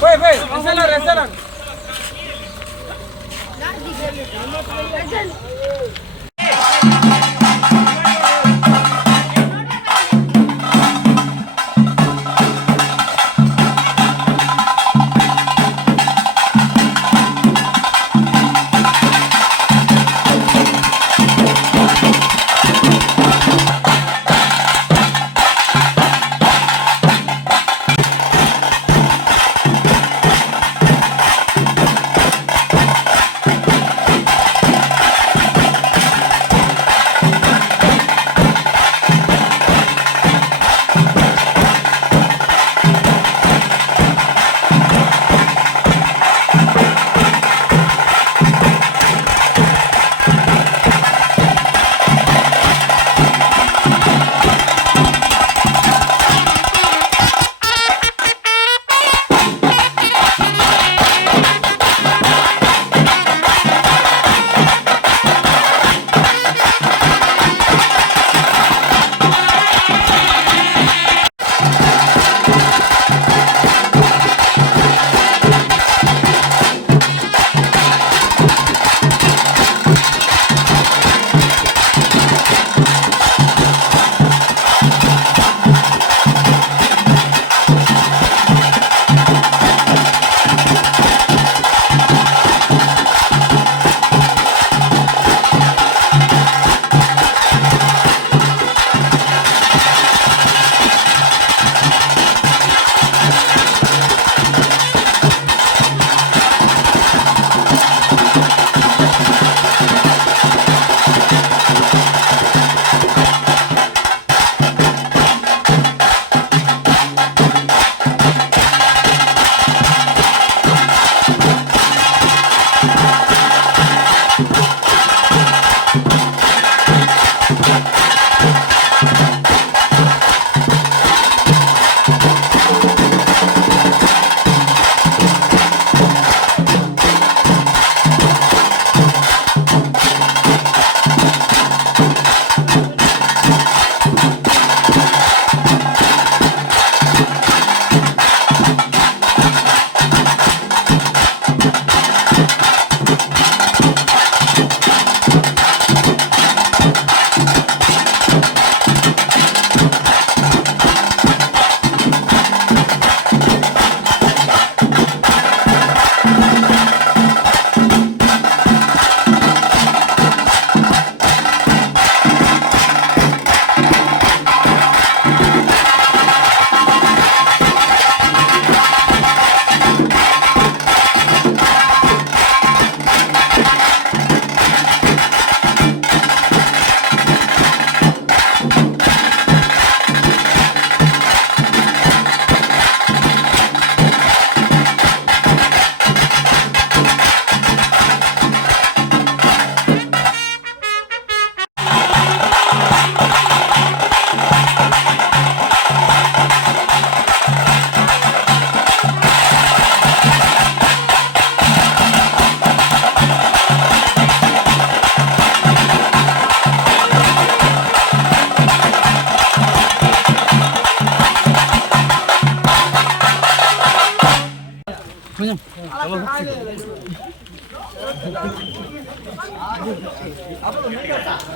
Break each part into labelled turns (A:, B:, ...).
A: పోయి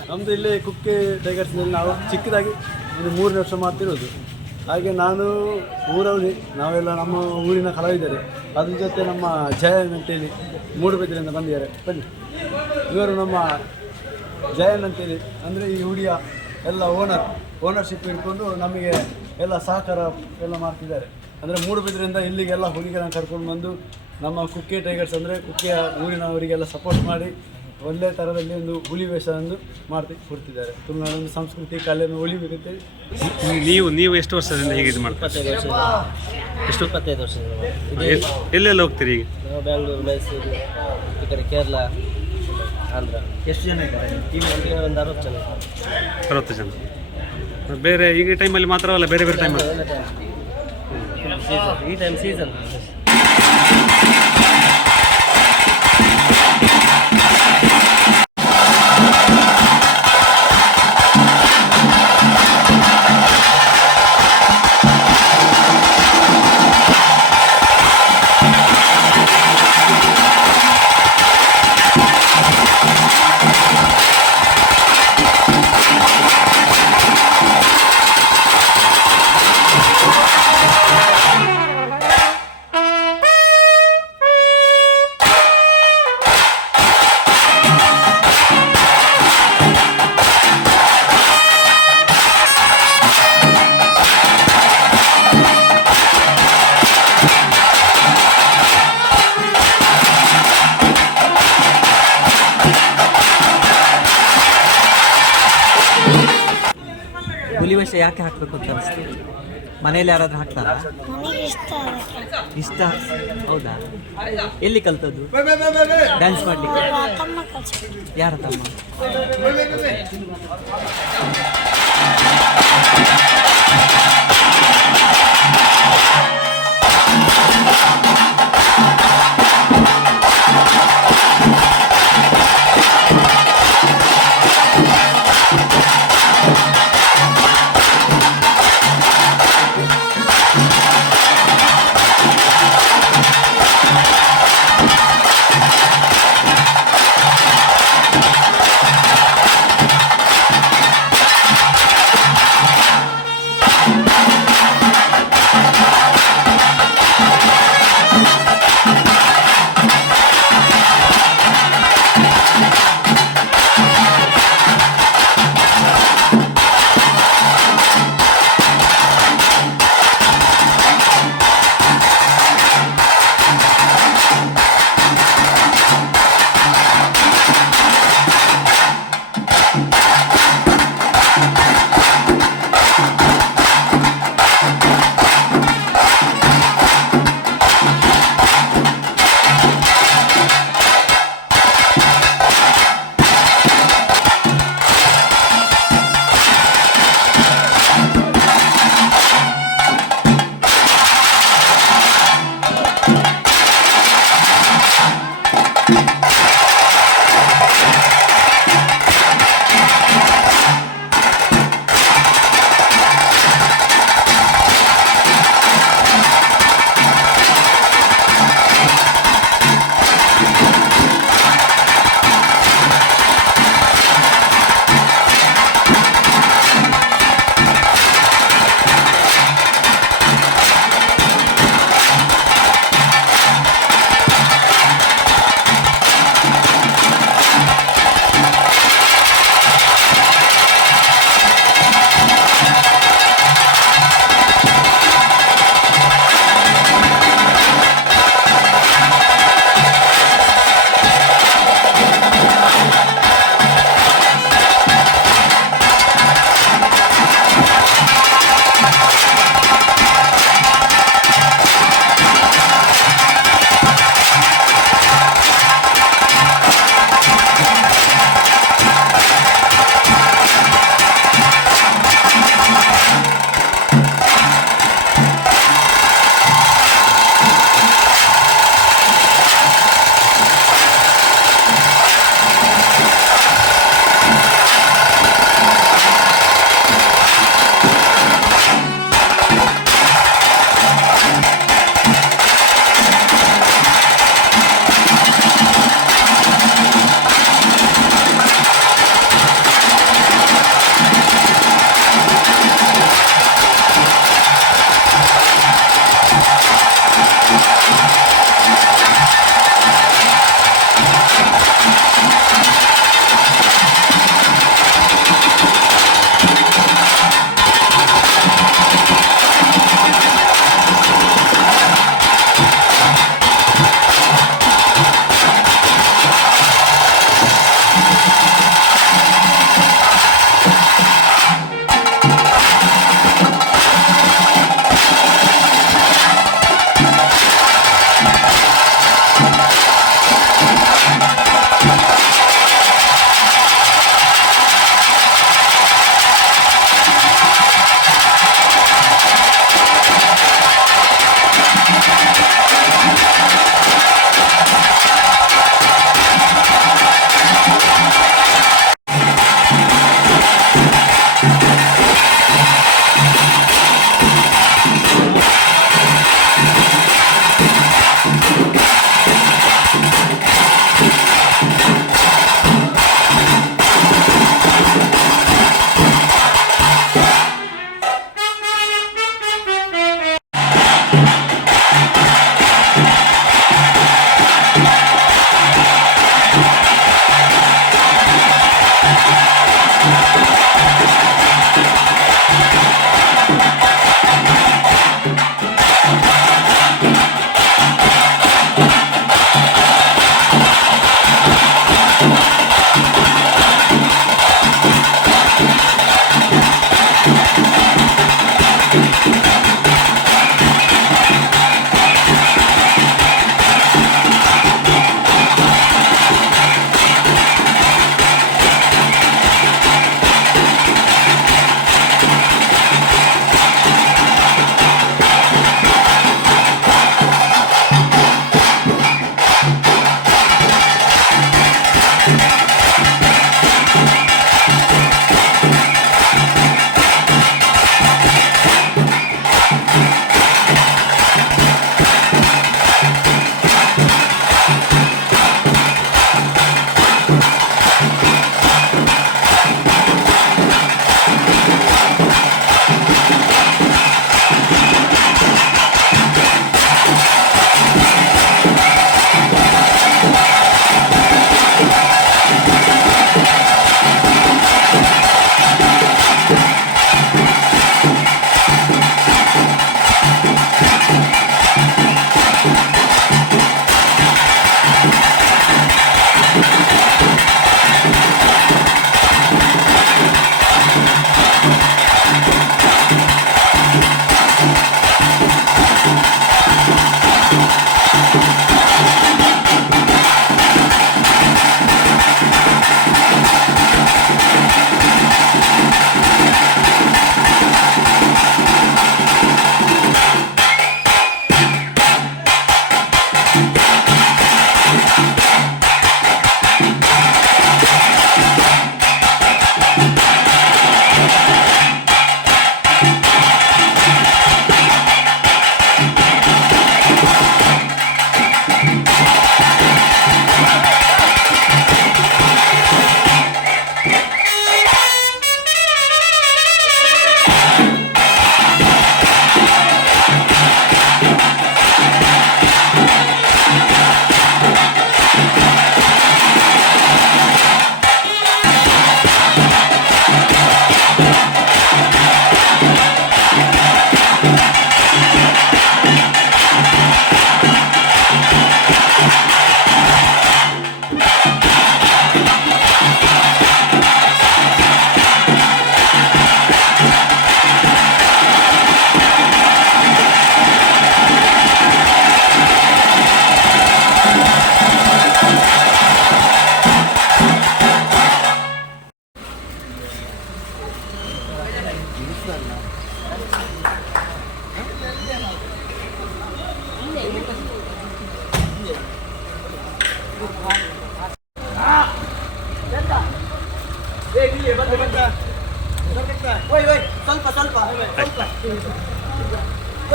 A: ನಮ್ಮದು ಇಲ್ಲಿ ಕುಕ್ಕೆ ಟೈಗರ್ಸ್ನಲ್ಲಿ ನಾವು ಚಿಕ್ಕದಾಗಿ ಇದು ಮೂರನೇ ವರ್ಷ ಮಾಡ್ತಿರೋದು ಹಾಗೆ ನಾನು ಊರಲ್ಲಿ ನಾವೆಲ್ಲ ನಮ್ಮ ಊರಿನ ಕಲಾವಿದರು. ಅದ್ರ ಜೊತೆ ನಮ್ಮ ಜಯನ್ ಅಂತೇಳಿ ಮೂಡುಬಿದ್ರಿಂದ ಬಂದಿದ್ದಾರೆ. ಬನ್ನಿ. ಇವರು ನಮ್ಮ ಜಯನ್ ಅಂತೇಳಿ ಅಂದರೆ ಈ ಹುಡಿಯ ಎಲ್ಲ ಓನರ್ ಓನರ್ಶಿಪ್ ಇಟ್ಕೊಂಡು ನಮಗೆ ಎಲ್ಲ ಸಹಕಾರ ಎಲ್ಲ ಮಾಡ್ತಿದ್ದಾರೆ. ಅಂದರೆ ಮೂಡುಬಿದ್ರಿಂದ ಇಲ್ಲಿಗೆಲ್ಲ ಹುಡುಗಿರನ್ನು ಕರ್ಕೊಂಡು ಬಂದು ನಮ್ಮ ಕುಕ್ಕೆ ಟೈಗರ್ಸ್ ಅಂದರೆ ಕುಕ್ಕೆಯ ಊರಿನವರಿಗೆಲ್ಲ ಸಪೋರ್ಟ್ ಮಾಡಿ ಒಳ್ಳೆ ಥರದಲ್ಲಿ ಒಂದು ಹುಲಿ ವೇಷವನ್ನು ಮಾಡ್ತಿ ಕೊಡ್ತಿದ್ದಾರೆ. ತುಳುನಾಡೊಂದು ಸಂಸ್ಕೃತಿ ಕಲೆಯನ್ನು ಉಳಿಬೇಕಂತೆ
B: ನೀವು ನೀವು ಎಷ್ಟು ವರ್ಷದಿಂದ ಹೀಗೆ ಇದು ಮಾಡ್ತೀರಿ?
C: ಇಪ್ಪತ್ತೈದು ವರ್ಷ ಎಷ್ಟು? ಇಪ್ಪತ್ತೈದು ವರ್ಷದಿಂದ.
B: ಎಲ್- ಎಲ್ಲೆಲ್ಲ ಹೋಗ್ತೀರಿ ಈಗ?
C: ನಾವು ಬೆಂಗಳೂರು ಮೈಸೂರು ಈ ಕಡೆ ಕೇರಳ ಆಂಧ್ರ.
A: ಎಷ್ಟು ಜನ ಇದ್ದಾರೆ?
C: ಟೀಮ್ ಅಂದರೆ ಒಂದು ಅರವತ್ತು ಜನ.
B: ಅರವತ್ತು ಜನ. ಬೇರೆ ಈಗ ಟೈಮಲ್ಲಿ ಮಾತ್ರವಲ್ಲ ಬೇರೆ ಬೇರೆ ಟೈಮ್
C: ಸೀಸನ್ ಈ ಟೈಮ್ ಸೀಸನ್
D: ಹುಲಿವೇಷ ಯಾಕೆ ಹಾಕಬೇಕು ಅಂತ ಅನಿಸ್ತು ಮನೇಲಿ ಯಾರಾದರೂ ಹಾಕ್ತಾರಾ?
E: ಇಷ್ಟ
D: ಇಷ್ಟ? ಹೌದಾ? ಎಲ್ಲಿ ಕಲ್ತದ್ದು? ಡ್ಯಾನ್ಸ್ ಮಾಡಲಿಕ್ಕೆ? ಯಾರ ತಮ್ಮ?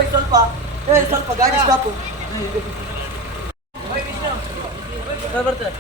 C: ಸ್ವಲ್ಪ ಏ ಸ್ವಲ್ಪ ಗಾಡಿ ಸ್ಟಾಪ್
B: ಬರ್ತಾರೆ